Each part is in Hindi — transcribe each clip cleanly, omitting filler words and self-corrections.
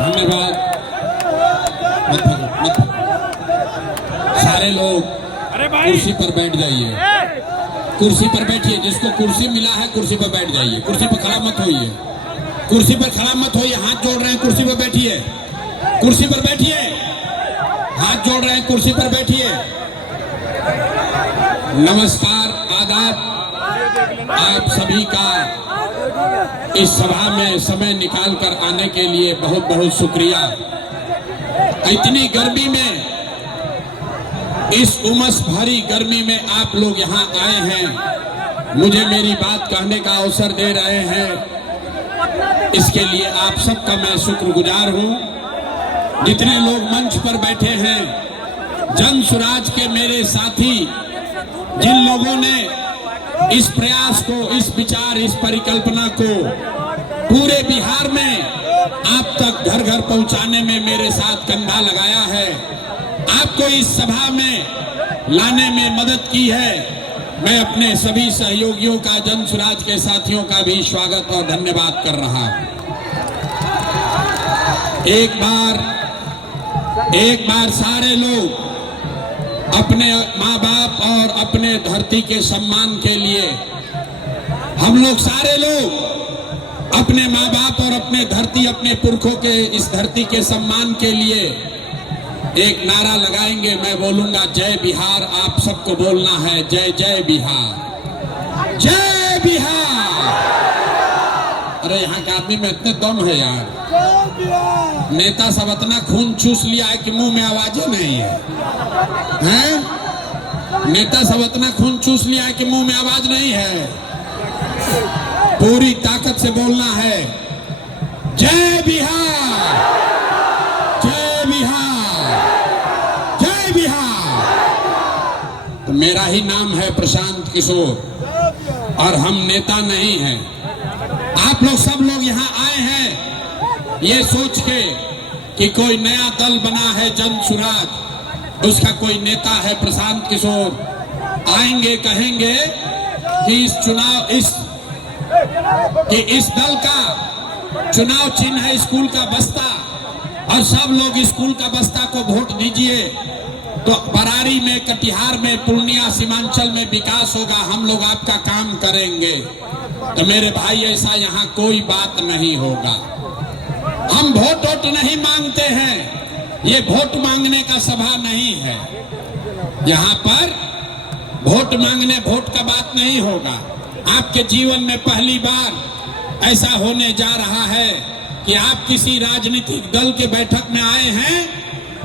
धन्यवाद। सारे लोग कुर्सी पर बैठ जाइए, कुर्सी पर बैठिए। जिसको कुर्सी मिला है कुर्सी पर बैठ जाइए, कुर्सी पर खड़ा मत होइए, कुर्सी पर खड़ा मत होइए। हाथ जोड़ रहे हैं, कुर्सी पर बैठिए, कुर्सी पर बैठिए। हाथ जोड़ रहे हैं, कुर्सी पर बैठिए। नमस्कार, आदाब। आप सभी का इस सभा में समय निकाल कर आने के लिए बहुत बहुत शुक्रिया। इतनी गर्मी में, इस उमस भरी गर्मी में आप लोग यहाँ आए हैं, मुझे मेरी बात कहने का अवसर दे रहे हैं, इसके लिए आप सबका मैं शुक्रगुजार हूँ। जितने लोग मंच पर बैठे हैं, जन सुराज के मेरे साथी, जिन लोगों ने इस प्रयास को, इस विचार, इस परिकल्पना को पूरे बिहार में आप तक घर घर पहुंचाने में मेरे साथ कंधा लगाया है, आपको इस सभा में लाने में मदद की है, मैं अपने सभी सहयोगियों का, जन सुराज के साथियों का भी स्वागत और धन्यवाद कर रहा हूं। एक बार सारे लोग अपने माँ बाप और अपने धरती के सम्मान के लिए, हम लोग सारे लोग अपने माँ बाप और अपने धरती, अपने पुरखों के इस धरती के सम्मान के लिए एक नारा लगाएंगे। मैं बोलूंगा जय बिहार, आप सबको बोलना है जय जय बिहार, जय बिहार। अरे यहाँ के आदमी में इतने दम है यार, नेता सब इतना खून चूस लिया है कि मुंह में आवाजें नहीं है, हैं? नेता सब इतना खून चूस लिया है कि मुंह में आवाज नहीं है। पूरी ताकत से बोलना है जय बिहार, जय बिहार, जय बिहार। तो मेरा ही नाम है प्रशांत किशोर और हम नेता नहीं हैं। आप लोग सब लोग यहाँ आए हैं ये सोच के कि कोई नया दल बना है जन सुराज, उसका कोई नेता है प्रशांत किशोर। आएंगे कहेंगे कि इस दल का चुनाव चिन्ह है स्कूल का बस्ता और सब लोग स्कूल का बस्ता को वोट दीजिए तो बरारी में, कटिहार में, पूर्णिया, सीमांचल में विकास होगा, हम लोग आपका काम करेंगे। तो मेरे भाई ऐसा यहाँ कोई बात नहीं होगा। हम वोट नहीं मांगते हैं, ये वोट मांगने का सभा नहीं है। यहाँ पर वोट मांगने, वोट का बात नहीं होगा। आपके जीवन में पहली बार ऐसा होने जा रहा है कि आप किसी राजनीतिक दल के बैठक में आए हैं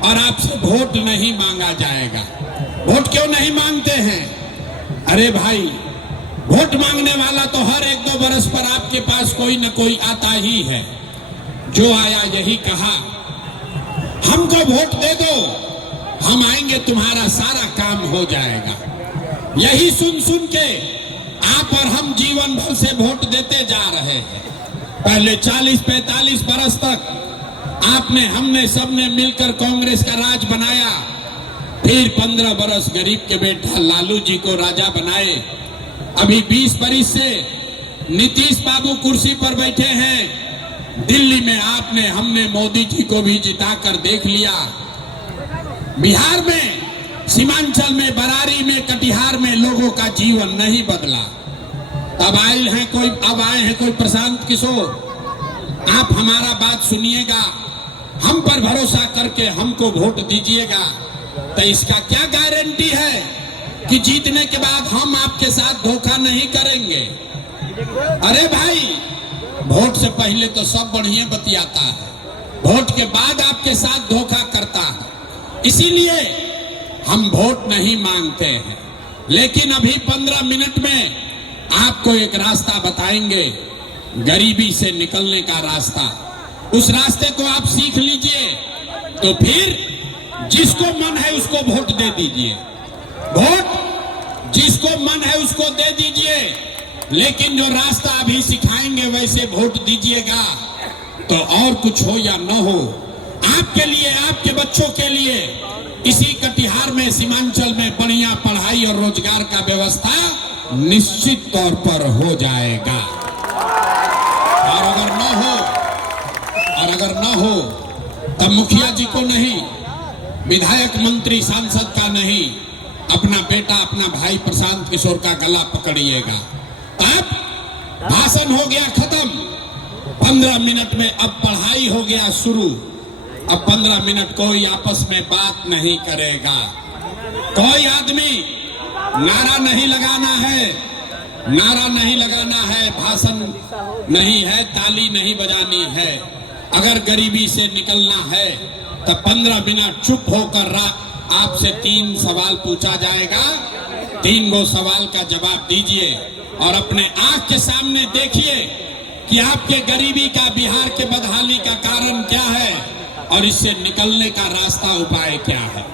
और आपसे वोट नहीं मांगा जाएगा। वोट क्यों नहीं मांगते हैं? अरे भाई, वोट मांगने वाला तो हर 1-2 बरस पर आपके पास कोई न कोई आता ही है। जो आया यही कहा, हमको वोट दे दो, हम आएंगे, तुम्हारा सारा काम हो जाएगा। यही सुन सुन के आप और हम जीवन भर से वोट देते जा रहे हैं। पहले 40-45 बरस तक आपने, हमने, सबने मिलकर कांग्रेस का राज बनाया। फिर 15 बरस गरीब के बेटा लालू जी को राजा बनाए। अभी 20 बरस से नीतीश बाबू कुर्सी पर बैठे हैं। दिल्ली में आपने, हमने मोदी जी को भी जिताकर देख लिया। बिहार में, सीमांचल में, बरारी में, कटिहार में लोगों का जीवन नहीं बदला। अब आए हैं कोई प्रशांत किशोर। आप हमारा बात सुनिएगा, हम पर भरोसा करके हमको वोट दीजिएगा। तो इसका क्या गारंटी है कि जीतने के बाद हम आपके साथ धोखा नहीं करेंगे? अरे भाई, वोट से पहले तो सब बढ़िया बतियाता है, वोट के बाद आपके साथ धोखा करता है। इसीलिए हम वोट नहीं मांगते हैं। लेकिन अभी 15 मिनट में आपको एक रास्ता बताएंगे, गरीबी से निकलने का रास्ता। उस रास्ते को आप सीख लीजिए तो फिर जिसको मन है उसको वोट दे दीजिए। वोट जिसको मन है उसको दे दीजिए, लेकिन जो रास्ता अभी सिखाएंगे वैसे वोट दीजिएगा। तो और कुछ हो या न हो, आपके लिए, आपके बच्चों के लिए इसी कटिहार में, सीमांचल में बढ़िया पढ़ाई और रोजगार का व्यवस्था निश्चित तौर पर हो जाएगा। और अगर न हो तब मुखिया जी को नहीं, विधायक मंत्री सांसद का नहीं, अपना बेटा अपना भाई प्रशांत किशोर का गला पकड़िएगा। तब भाषण हो गया खत्म, 15 मिनट में अब पढ़ाई हो गया शुरू। अब 15 मिनट कोई आपस में बात नहीं करेगा, कोई आदमी नारा नहीं लगाना है, नारा नहीं लगाना है, भाषण नहीं है, ताली नहीं बजानी है। अगर गरीबी से निकलना है तो 15 मिनट चुप होकर आपसे 3 सवाल पूछा जाएगा, 3 गो सवाल का जवाब दीजिए और अपने आंख के सामने देखिए कि आपके गरीबी का, बिहार के बदहाली का कारण क्या है और इससे निकलने का रास्ता, उपाय क्या है।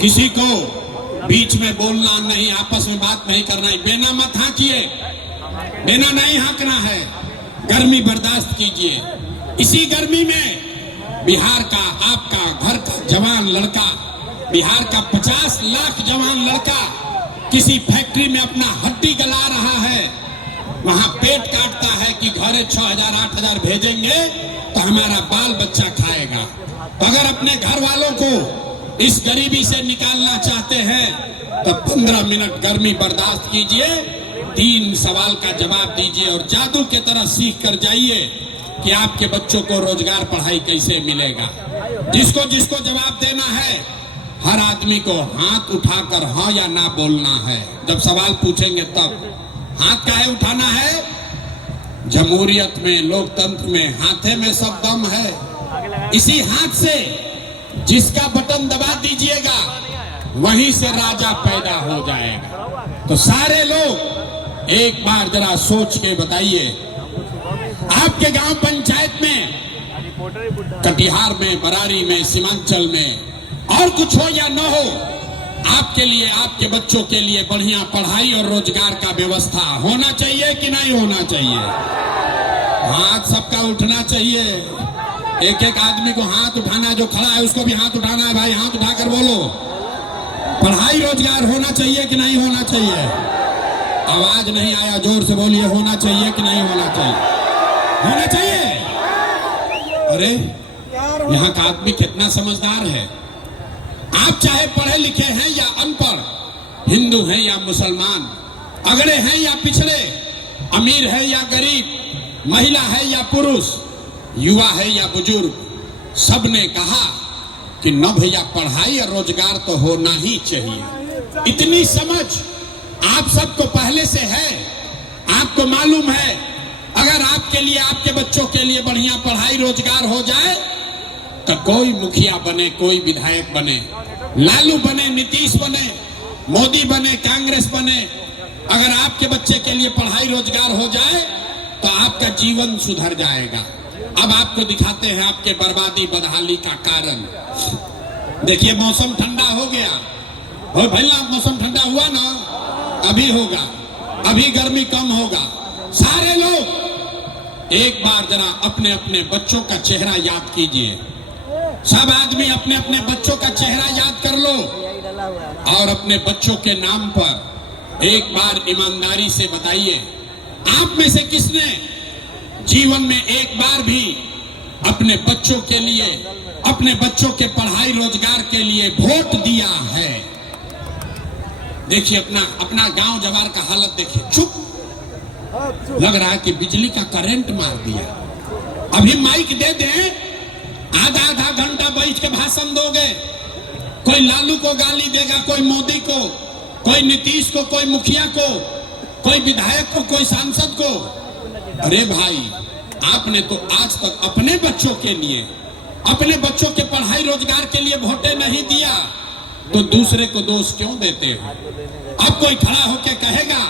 किसी को बीच में बोलना नहीं, आपस में बात नहीं करना है, बेना मत हाँकिए, बेना नहीं हाँकना है, गर्मी बर्दाश्त कीजिए। इसी गर्मी में बिहार का, आपका घर का जवान लड़का, बिहार का 50 लाख जवान लड़का किसी फैक्ट्री में अपना हड्डी गला रहा है, वहां पेट काटता है कि घरे 6,000 8,000 भेजेंगे तो हमारा बाल बच्चा खाएगा। तो अगर अपने घर वालों को इस गरीबी से निकालना चाहते हैं तो 15 मिनट गर्मी बर्दाश्त कीजिए, 3 सवाल का जवाब दीजिए और जादू के तरह सीख कर जाइए कि आपके बच्चों को रोजगार, पढ़ाई कैसे मिलेगा। जिसको जिसको जवाब देना है, हर आदमी को हाथ उठाकर हाँ या ना बोलना है। जब सवाल पूछेंगे तब हाथ काहे उठाना है? जमहूरियत में, लोकतंत्र में हाथे में सब दम है। इसी हाथ से जिसका बटन दबा दीजिएगा वहीं से राजा पैदा हो जाएगा। तो सारे लोग एक बार जरा सोच के बताइए, आपके गांव पंचायत में, कटिहार में, बरारी में, सीमांचल में और कुछ हो या न हो, आपके लिए, आपके बच्चों के लिए बढ़िया पढ़ाई और रोजगार का व्यवस्था होना चाहिए कि नहीं होना चाहिए? हाथ सबका उठना चाहिए। एक एक आदमी को हाथ उठाना, जो खड़ा है उसको भी हाथ उठाना है। भाई हाथ उठाकर बोलो, पढ़ाई रोजगार होना चाहिए कि नहीं होना चाहिए? आवाज नहीं आया, जोर से बोलिए, होना चाहिए कि नहीं होना चाहिए? होना चाहिए। अरे यहाँ का आदमी कितना समझदार है। आप चाहे पढ़े लिखे हैं या अनपढ़, हिंदू हैं या मुसलमान, अगड़े हैं या पिछड़े, अमीर है या गरीब, महिला है या पुरुष, युवा है या बुजुर्ग, सबने कहा कि न भैया पढ़ाई और रोजगार तो होना ही चाहिए। इतनी समझ आप सबको पहले से है। आपको मालूम है अगर आपके लिए, आपके बच्चों के लिए बढ़िया पढ़ाई रोजगार हो जाए तो कोई मुखिया बने, कोई विधायक बने, लालू बने, नीतीश बने, मोदी बने, कांग्रेस बने, अगर आपके बच्चे के लिए पढ़ाई रोजगार हो जाए तो आपका जीवन सुधर जाएगा। अब आपको दिखाते हैं आपके बर्बादी, बदहाली का कारण। देखिए मौसम ठंडा हो गया, हो भैया, मौसम ठंडा हुआ ना, अभी होगा, अभी गर्मी कम होगा। सारे लोग एक बार जरा अपने अपने बच्चों का चेहरा याद कीजिए। सब आदमी अपने अपने बच्चों का चेहरा याद कर लो और अपने बच्चों के नाम पर एक बार ईमानदारी से बताइए, आप में से किसने जीवन में एक बार भी अपने बच्चों के लिए, अपने बच्चों के पढ़ाई रोजगार के लिए वोट दिया है? देखिए अपना अपना गांव जवार का हालत देखिए, चुप लग रहा है कि बिजली का करंट मार दिया। अभी माइक दे दें, आधा आधा घंटा बैठ के भाषण दोगे, कोई लालू को गाली देगा, कोई मोदी को, कोई नीतीश को, कोई मुखिया को, कोई विधायक को, कोई सांसद को। अरे भाई, आपने तो आज तक अपने बच्चों के लिए, अपने बच्चों के पढ़ाई रोजगार के लिए वोटें नहीं दिया, तो दूसरे को दोष क्यों देते हो? अब कोई खड़ा होकर कहेगा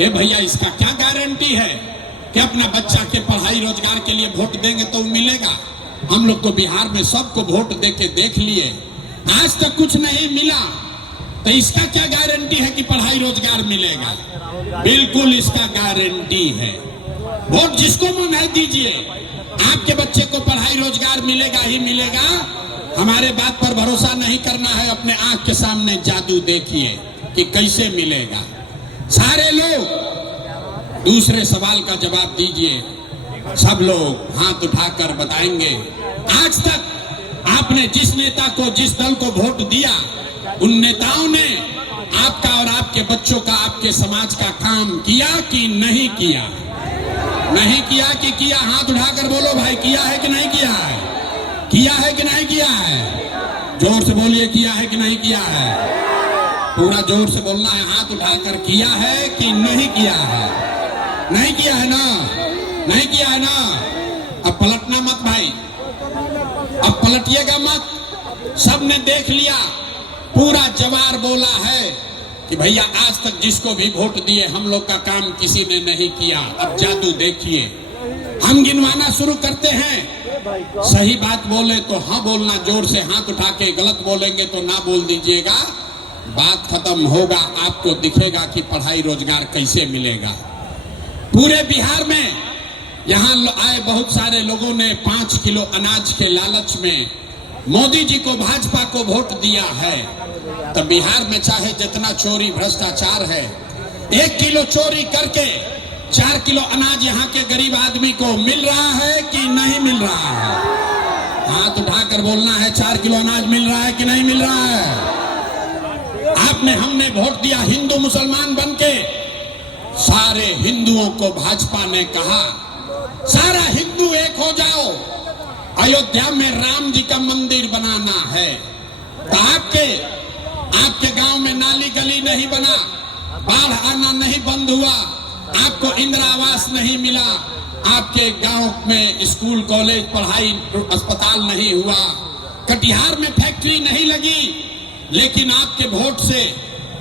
ए भैया इसका क्या गारंटी है कि अपना बच्चा के पढ़ाई रोजगार के लिए वोट देंगे तो मिलेगा? हम लोग तो बिहार में सबको वोट देके देख लिए, आज तक कुछ नहीं मिला, तो इसका क्या गारंटी है कि पढ़ाई रोजगार मिलेगा? बिल्कुल इसका गारंटी है। वोट जिसको मन है दीजिए, आपके बच्चे को पढ़ाई रोजगार मिलेगा ही मिलेगा। हमारे बात पर भरोसा नहीं करना है, अपने आंख के सामने जादू देखिए कि कैसे मिलेगा। सारे लोग दूसरे सवाल का जवाब दीजिए। सब लोग हाथ उठाकर बताएंगे आज तक आपने जिस नेता को, जिस दल को वोट दिया, उन नेताओं ने आपका और आपके बच्चों का, आपके समाज का काम किया कि नहीं किया? नहीं किया कि किया? हाथ उठाकर बोलो भाई, किया है कि नहीं किया है? किया है कि नहीं किया है? जोर से बोलिए, किया है कि नहीं किया है? पूरा जोर से बोलना है, हाथ उठाकर, किया है कि नहीं किया है? नहीं किया है ना? नहीं किया है ना? अब पलटना मत भाई, अब पलटिएगा मत। सबने देख लिया, पूरा जवार बोला है कि भैया आज तक जिसको भी वोट दिए हम लोग का काम किसी ने नहीं किया। अब जादू देखिए, हम गिनवाना शुरू करते हैं। सही बात बोले तो हाँ बोलना जोर से, हाथ उठा के, गलत बोलेंगे तो ना बोल दीजिएगा। बात खत्म होगा, आपको दिखेगा कि पढ़ाई रोजगार कैसे मिलेगा। पूरे बिहार में यहाँ आए बहुत सारे लोगों ने 5 किलो अनाज के लालच में मोदी जी को, भाजपा को वोट दिया है। तो बिहार में चाहे जितना चोरी भ्रष्टाचार है, 1 किलो चोरी करके 4 किलो अनाज यहाँ के गरीब आदमी को मिल रहा है कि नहीं मिल रहा है? हाथ उठाकर बोलना है, 4 किलो अनाज मिल रहा है कि नहीं मिल रहा है? आपने, हमने वोट दिया हिंदू मुसलमान बनके, सारे हिंदुओं को भाजपा ने कहा सारा हिंदू एक हो जाओ, अयोध्या में राम जी का मंदिर बनाना है। तो आपके गांव में नाली गली नहीं बना, बाढ़ आना नहीं बंद हुआ, आपको इंदिरा आवास नहीं मिला, आपके गांव में स्कूल कॉलेज पढ़ाई अस्पताल नहीं हुआ, कटिहार में फैक्ट्री नहीं लगी, लेकिन आपके वोट से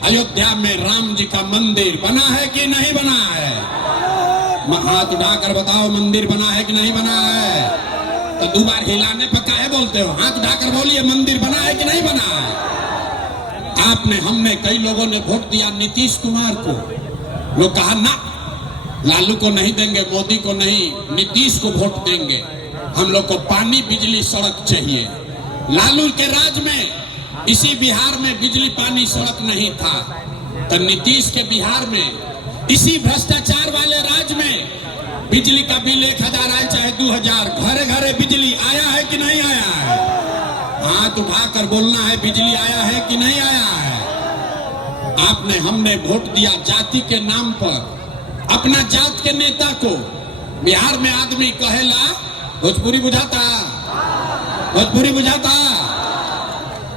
अयोध्या में राम जी का मंदिर बना है कि नहीं बना है? हाथ उठाकर बताओ, मंदिर बना है कि नहीं बना है? तो 2 बार हिलाने पर काहे बोलते हो? हाथ उठाकर बोलिए, मंदिर बना है कि नहीं बना है? आपने, हमने, कई लोगों ने वोट दिया नीतीश कुमार को। लोग कहा ना, लालू को नहीं देंगे, मोदी को नहीं, नीतीश को वोट देंगे। हम लोग को पानी, बिजली, सड़क चाहिए। लालू के राज में इसी बिहार में बिजली, पानी, सड़क नहीं था। तो नीतीश के बिहार में इसी भ्रष्टाचार वाले राज में बिजली का बिल 1000 आए चाहे 2000, घरे घरे बिजली आया है कि नहीं आया है? हाथ उठाकर बोलना है, बिजली आया है कि नहीं आया है? आपने, हमने वोट दिया जाति के नाम पर, अपना जात के नेता को। बिहार में आदमी कहेला, भोजपुरी बुझाता, भोजपुरी बुझाता।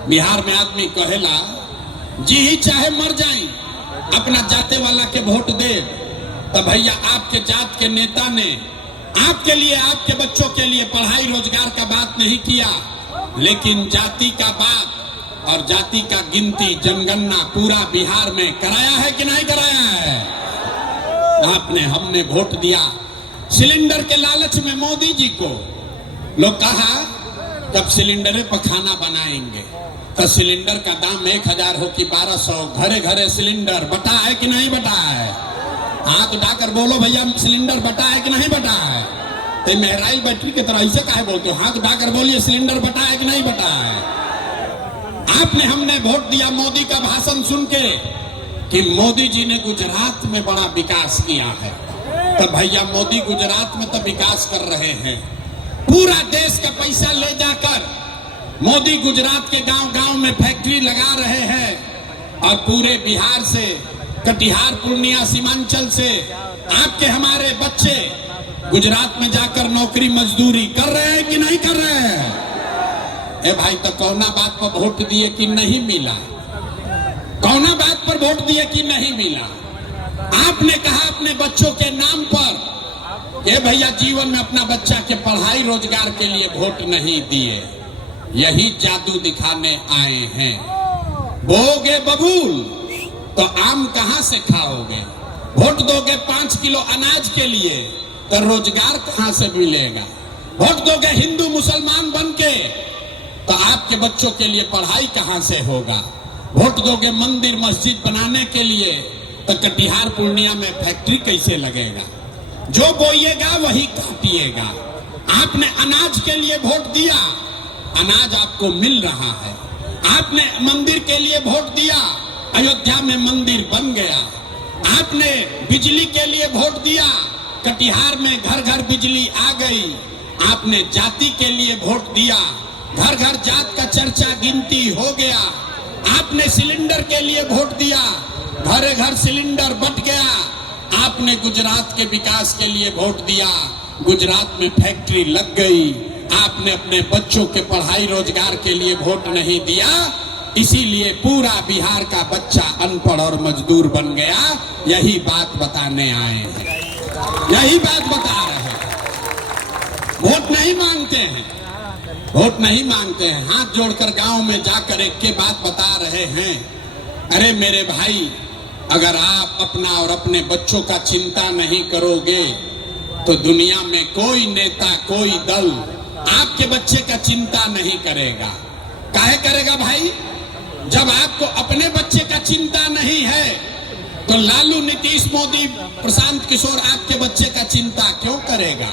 बिहार में आदमी कहेला, जी ही चाहे मर जाए अपना जाते वाला के वोट दे। तो भैया आपके जात के नेता ने आपके लिए, आपके बच्चों के लिए पढ़ाई रोजगार का बात नहीं किया, लेकिन जाति का बात और जाति का गिनती, जनगणना पूरा बिहार में कराया है कि नहीं कराया है? आपने, हमने वोट दिया सिलेंडर के लालच में मोदी जी को। लोग कहा तब सिलेंडर पर खाना बनाएंगे, तो सिलेंडर का दाम 1000 हो कि 1200, घरे घरे सिलेंडर बटा है कि नहीं बटा है? हाथ उठाकर बोलो भैया, सिलेंडर बटा है कि नहीं बटा है? तो महराइल बैटरी की तरह ऐसे काहे बोलते हो? हाथ उठाकर बोलिए, सिलेंडर बटा है कि नहीं बटा है? आपने, हमने वोट दिया मोदी का भाषण सुन के कि मोदी जी ने गुजरात में बड़ा विकास किया है। तो भैया मोदी गुजरात में तो विकास कर रहे हैं, पूरा देश का पैसा ले जाकर मोदी गुजरात के गांव गांव में फैक्ट्री लगा रहे हैं। और पूरे बिहार से, कटिहार, पूर्णिया, सीमांचल से आपके, हमारे बच्चे गुजरात में जाकर नौकरी मजदूरी कर रहे हैं कि नहीं कर रहे हैं? ए भाई, तो कौना बात पर वोट दिए कि नहीं मिला? कौना बात पर वोट दिए कि नहीं मिला? आपने कहा अपने बच्चों के नाम पर, ए भैया जीवन में अपना बच्चा के पढ़ाई रोजगार के लिए वोट नहीं दिए। यही जादू दिखाने आए हैं। बोगे बबूल तो आम कहां से खाओगे? वोट दोगे 5 किलो अनाज के लिए तो रोजगार कहां से मिलेगा? वोट दोगे हिंदू मुसलमान बनके तो आपके बच्चों के लिए पढ़ाई कहां से होगा? वोट दोगे मंदिर मस्जिद बनाने के लिए तो कटिहार पूर्णिया में फैक्ट्री कैसे लगेगा? जो बोइएगा वही काटिएगा। आपने अनाज के लिए वोट दिया, अनाज आपको मिल रहा है। आपने मंदिर के लिए वोट दिया, अयोध्या में मंदिर बन गया। आपने बिजली के लिए वोट दिया, कटिहार में घर घर बिजली आ गई। आपने जाति के लिए वोट दिया, घर घर जात का चर्चा गिनती हो गया। आपने सिलेंडर के लिए वोट दिया, घरे घर सिलेंडर बंट गया। आपने गुजरात के विकास के लिए वोट दिया, गुजरात में फैक्ट्री लग गई। आपने अपने बच्चों के पढ़ाई रोजगार के लिए वोट नहीं दिया, इसीलिए पूरा बिहार का बच्चा अनपढ़ और मजदूर बन गया। यही बात बताने आए हैं, यही बात बता रहे हैं। वोट नहीं मांगते हैं, वोट नहीं मांगते हैं, हाथ जोड़कर गांव में जाकर एक के बात बता रहे हैं। अरे मेरे भाई, अगर आप अपना और अपने बच्चों का चिंता नहीं करोगे तो दुनिया में कोई नेता, कोई दल आपके बच्चे का चिंता नहीं करेगा। काहे करेगा भाई? जब आपको अपने बच्चे का चिंता नहीं है तो लालू, नीतीश, मोदी, प्रशांत किशोर आपके बच्चे का चिंता क्यों करेगा?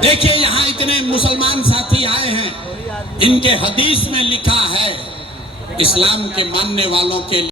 देखिए, यहाँ इतने मुसलमान साथी आए हैं, इनके हदीस में लिखा है इस्लाम के मानने वालों के लिए